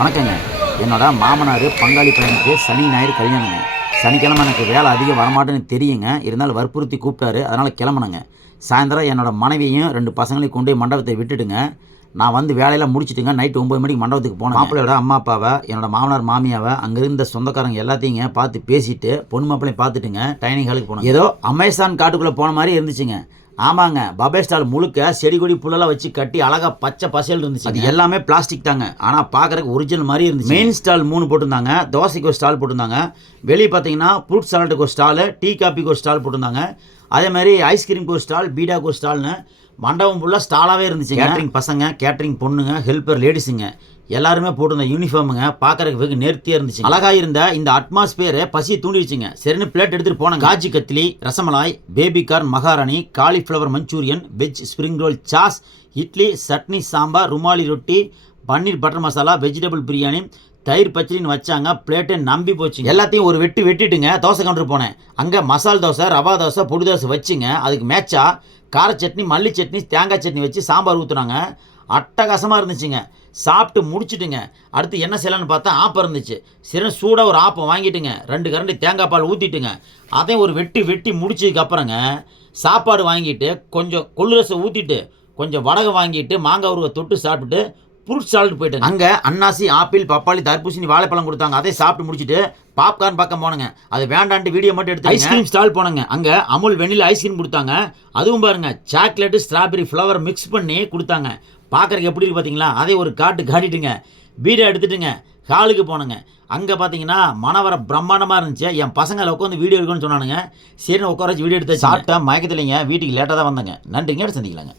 வணக்கங்க. என்னோட மாமனார் பங்காளி பையனுக்கு சனி ஞாயிறு கல்யாணங்க. சனிக்கிழமை எனக்கு வேலை அதிகம் வரமாட்டேன்னு தெரியுங்க. இருந்தாலும் வற்புறுத்தி கூப்பிட்டாரு, அதனால் கிளம்புனேங்க. சாயந்தரம் என்னோட மனைவியையும் 2 பசங்களையும் கொண்டு போய் மண்டபத்தை விட்டுட்டுங்க. நான் வந்து வேலையெல்லாம் முடிச்சுட்டுங்க நைட்டு 9 மணிக்கு மண்டபத்துக்கு போனேன். மாப்பிள்ளையோட அம்மா அப்பாவை, என்னோட மாமனார் மாமியாவை, அங்கே இருந்த சொந்தக்காரங்க எல்லாத்தையும் பார்த்து பேசிட்டு பொண்ணு மாப்பிள்ளையும் பார்த்துட்டுங்க டைனிங் ஹாலுக்கு போனோம். ஏதோ அமேசான் காட்டுக்குள்ளே போன மாதிரி இருந்துச்சுங்க. ஆமாங்க, பபே ஸ்டால் முழுக்க செடி கொடி புல்லெல்லாம் வச்சு கட்டி அழகாக பச்சை பசேல் இருந்துச்சு. அது எல்லாமே பிளாஸ்டிக் தாங்க, ஆனால் பார்க்குறதுக்கு ஒரிஜினல் மாதிரி இருந்துச்சு. மெயின் ஸ்டால் 3 போட்டிருந்தாங்க, தோசைக்கு ஒரு ஸ்டால் போட்டிருந்தாங்க. வெளியே பார்த்தீங்கன்னா ஃப்ரூட் சாலட்டுக்கு ஒரு ஸ்டாலு, டீ காப்பிக்கு ஒரு ஸ்டால் போட்டிருந்தாங்க. அதே மாதிரி ஐஸ்கிரீமுக்கு ஒரு ஸ்டால், பீடாக்கு ஒரு ஸ்டால்னு மண்டபம் ஃபுல்லாக ஸ்டாலாகவே இருந்துச்சு. கேட்ரிங் பசங்க, கேட்ரிங் பொண்ணுங்க, ஹெல்ப்பர் லேடிஸுங்க எல்லாருமே போட்டிருந்த யூனிஃபார்முங்க பார்க்கறதுக்கு வெகு நேர்த்தியாக இருந்துச்சு. அழகாக இருந்த இந்த அட்மாஸ்பியரை பசியை தூண்டிடுச்சுங்க. சரின்னு பிளேட் எடுத்துகிட்டு போனாங்க. காஜி கத்லி, ரசமலாய், பேபி கார்ன் மகாராணி, cauliflower Manchurian, veg spring roll, sauce, idli, chutney, sambar, rumali ரொட்டி, பன்னீர் பட்டர் மசாலா, வெஜிடபிள் பிரியாணி, தயிர் பச்சடின்னு வச்சாங்க. பிளேட்டை நம்பி போச்சுங்க. எல்லாத்தையும் ஒரு வெட்டிட்டுங்க தோசை கவுண்டர் போனேன். அங்கே மசால் தோசை, ரவா தோசை, பொடி தோசை வச்சுங்க. அதுக்கு மேட்சா கார சட்னி, மல்லி சட்னி, தேங்காய் சட்னி வச்சு சாம்பார் ஊற்றுனாங்க. அட்டகாசமாக இருந்துச்சுங்க. சாப்பிட்டு முடிச்சுட்டுங்க அடுத்து என்ன செய்யலான்னு பார்த்தா ஆப்பம் இருந்துச்சு. சரி சூடாக ஒரு ஆப்பம் வாங்கிட்டுங்க 2 கரண்டி தேங்காய் பால் ஊற்றிட்டுங்க அதையும் ஒரு வெட்டி முடிச்சதுக்கப்புறங்க சாப்பாடு வாங்கிட்டு கொஞ்சம் கொள்ளுரசம் ஊற்றிட்டு கொஞ்சம் வடகை வாங்கிட்டு மாங்காய் உருவை தொட்டு சாப்பிட்டுட்டு ஃப்ரூட் சாலட் போயிட்டு அங்கே அன்னாசி, ஆப்பிள், பப்பாளி, தர்பூசணி, வாழைப்பழம் கொடுத்தாங்க. அதை சாப்பிட்டு முடிச்சுட்டு பாப்கார்ன் பக்கம் போனங்க. அது வேண்டான்ட்டு வீடியோ மட்டும் எடுத்து ஐஸ்கிரீம் ஸ்டால் போனங்க. அங்கே அமுல் வெண்ணிலா ஐஸ்கிரீம் கொடுத்தாங்க. அதுவும் பாருங்க சாக்லேட்டு ஸ்ட்ராபெரி ஃப்ளவர் மிக்ஸ் பண்ணி கொடுத்தாங்க. பார்க்குறக்கு எப்படி இருக்கு பார்த்தீங்களா? அதே ஒரு காட்டிட்டுங்க பீடை எடுத்துட்டுங்க ஹாலுக்கு போனங்க. அங்கே பார்த்தீங்கன்னா மனவர பிரம்மாண்டமாக இருந்துச்சு. என் பசங்களை உட்காந்து வீடியோ எடுக்கணும்னு சொன்னானுங்க. சரின்னு உட்கார வச்சு வீடியோ எடுத்து சாப்பிட்டா மயக்கத்தில்லைங்க. வீட்டுக்கு லேட்டாக தான் வந்தேங்க. நன்றிங்க, சந்திக்கலாங்க.